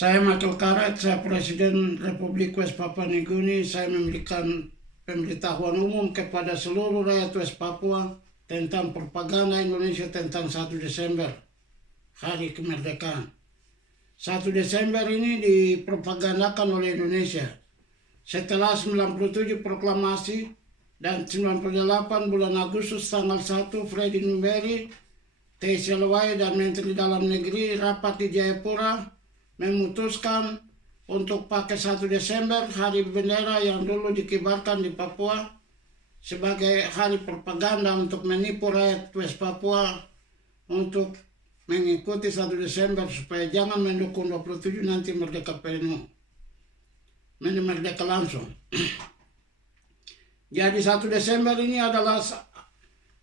Saya Michael Karet, saya Presiden Republik West Papua Nugini. Saya memberikan pemberitahuan umum kepada seluruh rakyat West Papua tentang propaganda Indonesia tentang 1 Desember, hari kemerdekaan. 1 Desember ini dipropagandakan oleh Indonesia. Setelah 97 proklamasi dan 98 bulan Agustus tanggal 1, Freddy Numberi, T.C. Lewai dan Menteri Dalam Negeri rapat di Jayapura memutuskan untuk pakai 1 Desember, hari bendera yang dulu dikibarkan di Papua, sebagai hari propaganda untuk menipu rakyat West Papua untuk mengikuti 1 Desember supaya jangan mendukung 27 nanti merdeka penuh, merdeka langsung. Jadi 1 Desember ini adalah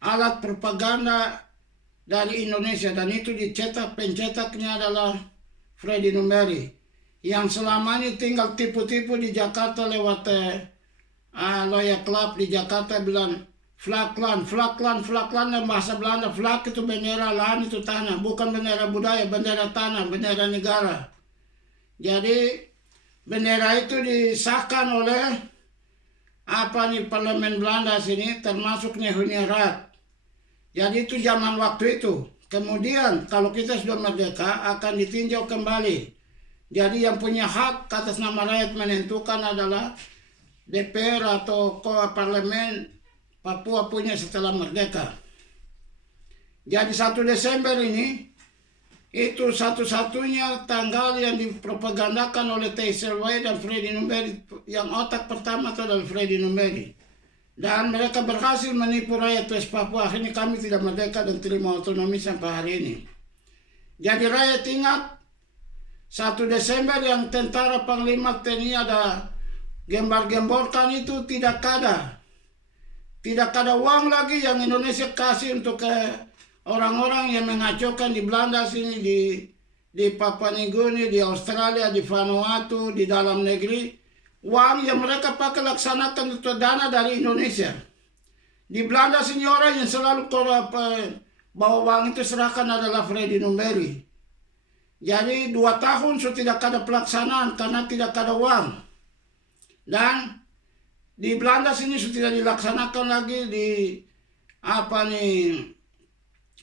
alat propaganda dari Indonesia, dan itu dicetak, pencetaknya adalah Freddy Numberi, yang selama ini tinggal tipu-tipu di Jakarta lewat Loya Club di Jakarta bilang Vlakland dalam bahasa Belanda. Vlak itu bendera, lahan itu tanah, bukan bendera budaya, bendera tanah, bendera negara. Jadi bendera itu disahkan oleh parlemen Belanda sini, termasuk Nehuniya Rat. Jadi itu zaman waktu itu. Kemudian kalau kita sudah merdeka akan ditinjau kembali. Jadi yang punya hak atas nama rakyat menentukan adalah DPR atau parlemen Papua punya setelah merdeka. Jadi 1 Desember ini itu satu-satunya tanggal yang dipropagandakan oleh T.C. Lewai dan Freddy Numberi. Yang otak pertama itu adalah Freddy Numberi. Dan mereka berhasil menipu rakyat West Papua. Akhirnya kami tidak merdeka dan terima otonomi sampai hari ini. Jadi rakyat ingat 1 Desember yang tentara Panglima TNI ada gembar-gemborkan itu tidak ada. Tidak ada uang lagi yang Indonesia kasih untuk orang-orang yang mengacaukan di Belanda sini, di Papua Nugini, di Australia, di Vanuatu, di dalam negeri. Uang yang mereka pakai laksanakan itu dana dari Indonesia. Di Belanda sini orang yang selalu bawa uang itu serahkan adalah Freddy Numberi. Jadi 2 tahun sudah tidak ada pelaksanaan karena tidak ada uang. Dan di Belanda sini sudah tidak dilaksanakan lagi di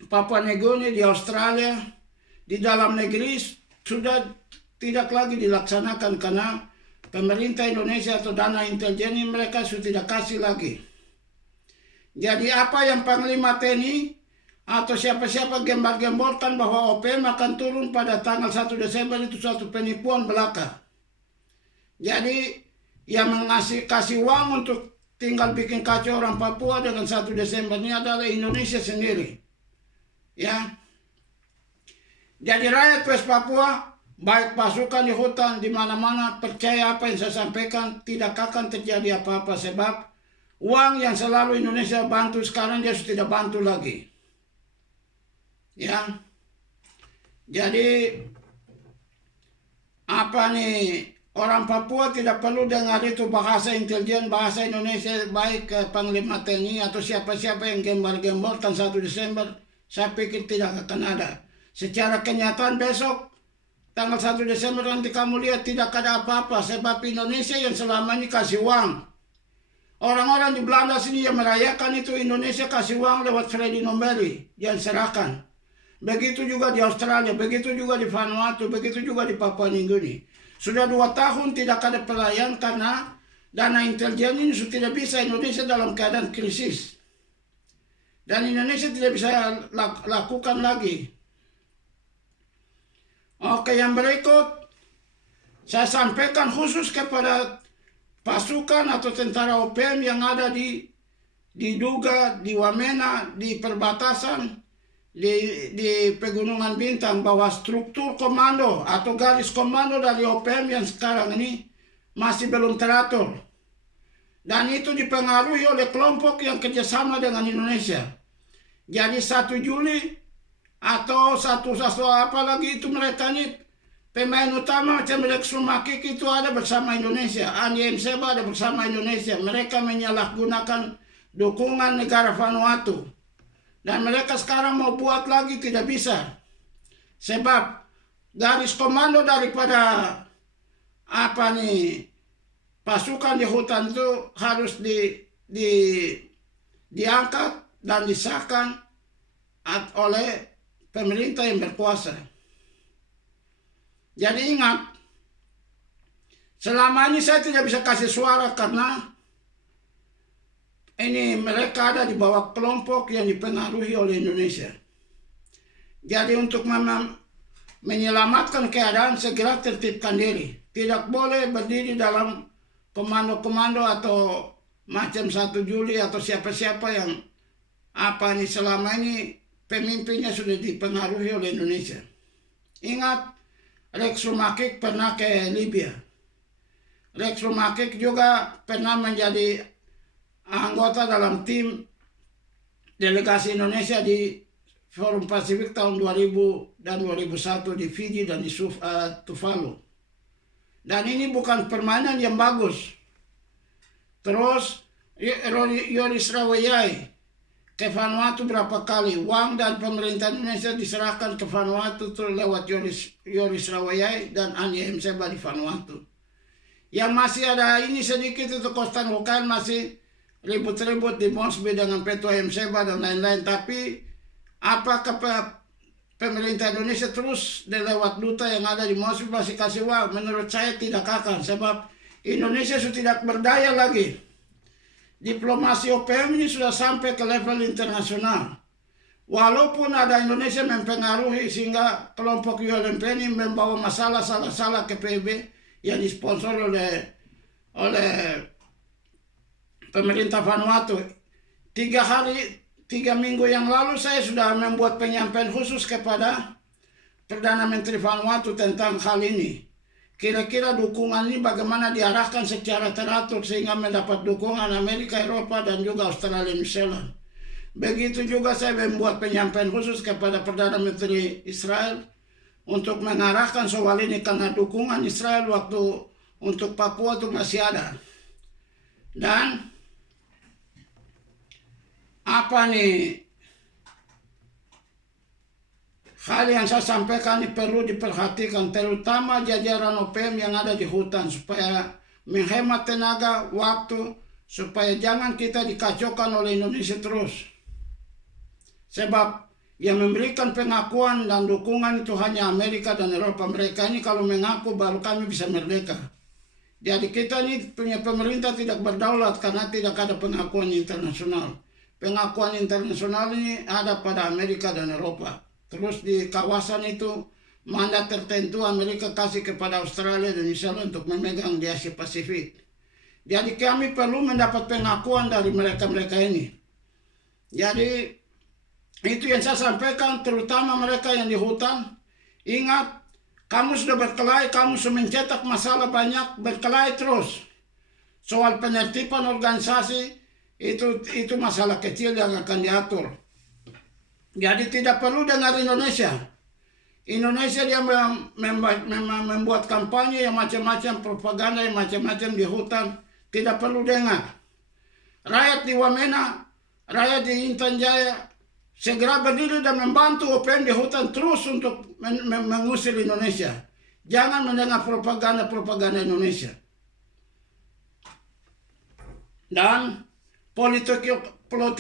Papua Nugini, di Australia, di dalam negeri sudah tidak lagi dilaksanakan karena pemerintah Indonesia atau dana intelijen mereka sudah tidak kasih lagi. Jadi apa yang Panglima TNI atau siapa-siapa gembar-gemborkan bahwa OPM akan turun pada tanggal 1 Desember itu suatu penipuan belaka. Jadi yang kasih uang untuk tinggal bikin kacau orang Papua dengan 1 Desember ini adalah Indonesia sendiri. Ya. Jadi rakyat West Papua, baik pasukan di hutan, di mana-mana, percaya apa yang saya sampaikan, tidak akan terjadi apa-apa, sebab uang yang selalu Indonesia bantu sekarang dia sudah tidak bantu lagi. Ya. Jadi orang Papua tidak perlu dengar itu bahasa intelijen, bahasa Indonesia, baik Panglima TNI atau siapa-siapa yang gembar-gemborkan 1 Desember, saya pikir tidak akan ada. Secara kenyataan besok tanggal 1 Desember nanti kamu lihat tidak ada apa-apa, sebab Indonesia yang selama ini kasih uang. Orang-orang di Belanda sini yang merayakan itu Indonesia kasih uang lewat Freddy Numberi yang serahkan. Begitu juga di Australia, begitu juga di Vanuatu, begitu juga di Papua Nugini. Sudah 2 tahun tidak ada pelayan karena dana intelijen ini sudah tidak bisa, Indonesia dalam keadaan krisis. Dan Indonesia tidak bisa lakukan lagi. Oke, yang berikut saya sampaikan khusus kepada pasukan atau tentara OPM yang ada di Duga, di Wamena, di perbatasan, di Pegunungan Bintang, bahwa struktur komando atau garis komando dari OPM yang sekarang ini masih belum teratur. Dan itu dipengaruhi oleh kelompok yang kerjasama dengan Indonesia. Jadi 1 Juli atau satu apalagi itu mereka ini pemain utama macam Rex Rumakik itu ada bersama Indonesia, Ani M-Seba ada bersama Indonesia. Mereka menyalahgunakan dukungan negara Vanuatu. Dan mereka sekarang mau buat lagi tidak bisa. Sebab garis komando daripada pasukan di hutan itu harus diangkat dan disahkan oleh pemerintah yang berkuasa. Jadi ingat, selama ini saya tidak bisa kasih suara karena ini mereka ada di bawah kelompok yang dipengaruhi oleh Indonesia. Jadi untuk menyelamatkan keadaan, segera tertibkan diri. Tidak boleh berdiri dalam komando-komando atau macam 1 Juli atau siapa-siapa yang selama ini pemimpinnya sudah dipengaruhi oleh Indonesia. Ingat, Rex Rumakik pernah ke Libya. Rex Rumakik juga pernah menjadi anggota dalam tim delegasi Indonesia di Forum Pasifik tahun 2000 dan 2001 di Fiji dan di Tuvalu. Dan ini bukan permainan yang bagus. Terus Yoris Rawayai ke Vanuatu berapa kali. Uang dan pemerintah Indonesia diserahkan ke Vanuatu lewat Yoris Rawayai dan Andi M. Seba di Vanuatu. Yang masih ada ini sedikit itu Kostan Hokan masih ribut-ribut di Mosby dengan Petua M. Seba dan lain-lain. Tapi apakah pemerintah Indonesia terus lewat duta yang ada di Mosby masih kasih uang? Menurut saya tidak akan, sebab Indonesia sudah tidak berdaya lagi. Diplomasi OPM ini sudah sampai ke level internasional. Walaupun ada Indonesia mempengaruhi sehingga kelompok ULMP ini membawa masalah salah-salah ke PBB yang disponsor oleh pemerintah Vanuatu. 3 minggu yang lalu saya sudah membuat penyampaian khusus kepada Perdana Menteri Vanuatu tentang hal ini. Kira-kira dukungan ini bagaimana diarahkan secara teratur sehingga mendapat dukungan Amerika, Eropa, dan juga Australia, New Zealand. Begitu juga saya membuat penyampaian khusus kepada Perdana Menteri Israel untuk mengarahkan soal ini karena dukungan Israel waktu untuk Papua itu masih ada. Dan hal yang saya sampaikan ini perlu diperhatikan, terutama jajaran OPM yang ada di hutan, supaya menghemat tenaga, waktu, supaya jangan kita dikacaukan oleh Indonesia terus. Sebab yang memberikan pengakuan dan dukungan itu hanya Amerika dan Eropa. Mereka ini kalau mengaku baru kami bisa merdeka. Jadi kita ini punya pemerintah tidak berdaulat karena tidak ada pengakuan internasional. Pengakuan internasional ini ada pada Amerika dan Eropa. Terus di kawasan itu mandat tertentu Amerika kasih kepada Australia dan New Zealand untuk memegang di Asia Pasifik. Jadi kami perlu mendapat pengakuan dari mereka-mereka ini. Jadi itu yang saya sampaikan, terutama mereka yang di hutan. Ingat, kamu sudah berkelahi, kamu sudah mencetak masalah banyak, berkelahi terus. Soal penertiban organisasi itu masalah kecil yang akan diatur. Jadi tidak perlu dengar Indonesia. Indonesia dia membuat kampanye yang macam-macam, propaganda yang macam-macam di hutan. Tidak perlu dengar. Rakyat di Wamena, rakyat di Intan Jaya, segera berdiri dan membantu OPM di hutan terus untuk mengusir Indonesia. Jangan mendengar propaganda Indonesia. Dan politik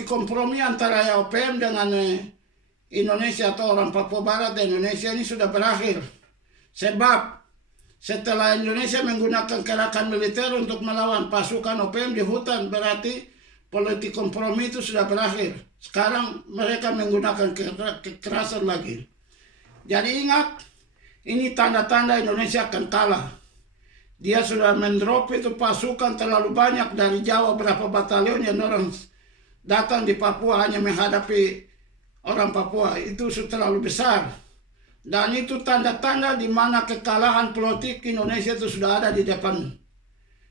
kompromi antara OPM dengan Indonesia atau orang Papua Barat dan Indonesia ini sudah berakhir. Sebab setelah Indonesia menggunakan gerakan militer untuk melawan pasukan OPM di hutan, berarti politik kompromi itu sudah berakhir. Sekarang mereka menggunakan kekerasan lagi. Jadi ingat, ini tanda-tanda Indonesia akan kalah. Dia sudah mendrop itu pasukan terlalu banyak dari Jawa, berapa batalion yang orang datang di Papua hanya menghadapi orang Papua, itu sudah terlalu besar. Dan itu tanda-tanda di mana kekalahan politik Indonesia itu sudah ada di depan.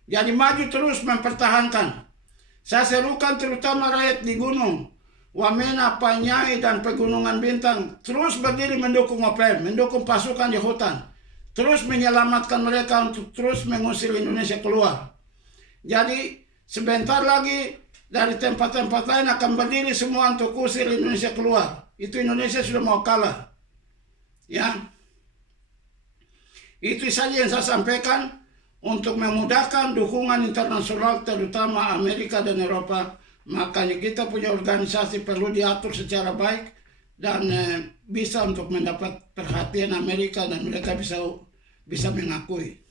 Jadi maju terus mempertahankan. Saya serukan terutama rakyat di gunung, Wamena, Panyai, dan Pegunungan Bintang, terus berdiri mendukung OPM, mendukung pasukan di hutan. Terus menyelamatkan mereka untuk terus mengusir Indonesia keluar. Jadi sebentar lagi dari tempat-tempat lain akan berdiri semua untuk usir Indonesia keluar. Itu Indonesia sudah mau kalah. Ya. Itu saja yang saya sampaikan untuk memudahkan dukungan internasional terutama Amerika dan Eropa. Makanya kita punya organisasi perlu diatur secara baik dan bisa untuk mendapat perhatian Amerika dan mereka bisa mengakui.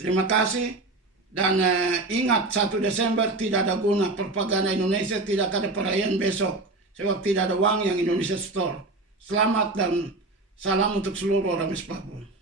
Terima kasih dan ingat 1 Desember tidak ada guna propaganda Indonesia, tidak ada perayaan besok sebab tidak ada uang yang Indonesia Store. Selamat dan salam untuk seluruh orang West Papua.